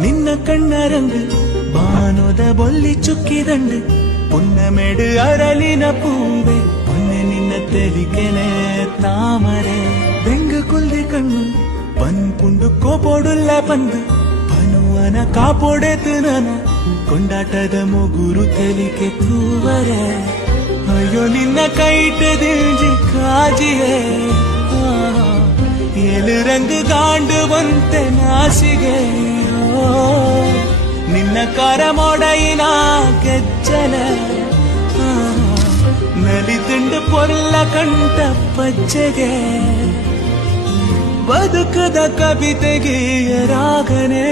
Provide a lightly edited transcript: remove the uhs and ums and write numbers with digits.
ನಿನ್ನ ಕಣ್ಣ ರಂಗು ಬಾನೋದ ಬೊಲ್ಲಿ ಚುಕ್ಕಿದಂಡು ಪುನ್ನಮೆಡು ಅರಳಿನ പൂവേ പൊന്നെ ನಿನ್ನ ತೆಲಿಕೆನೆ ತಾಮರೆ ಬೆಂಗ ಕೊಲ್ದೆ ಕಣ್ಣು ಪನ್ಪುಂಡು ಕೋಪೋಡುಲ್ಲ ಬಂದು ಪನುವನ ಕಾಪೋಡೆತು ನನ ಕೊಂಡಾಟದ ಮುಗುರು ತೆಲಿಕೆ ತೂವರೆ ಅಯ್ಯೋ ನಿನ್ನ ಕೈಟದಿಂಜಿ ಕಾಜಿಯೇ ಏಳು ರಂಗು ಗಾಂಡು ಬಂತೆ ನಾಸಿಗೆ ನಿನ್ನ ಕರ ಮೊಡಯಿನ ಗೆಜ್ಜಲ ನಲಿದುಂಡು ಪೊಲ್ಲ ಕಂಠ ಪಜ್ಜೆಗೆ ಬದುಕದ ಕವಿತೆಗೆ ರಾಗನೇ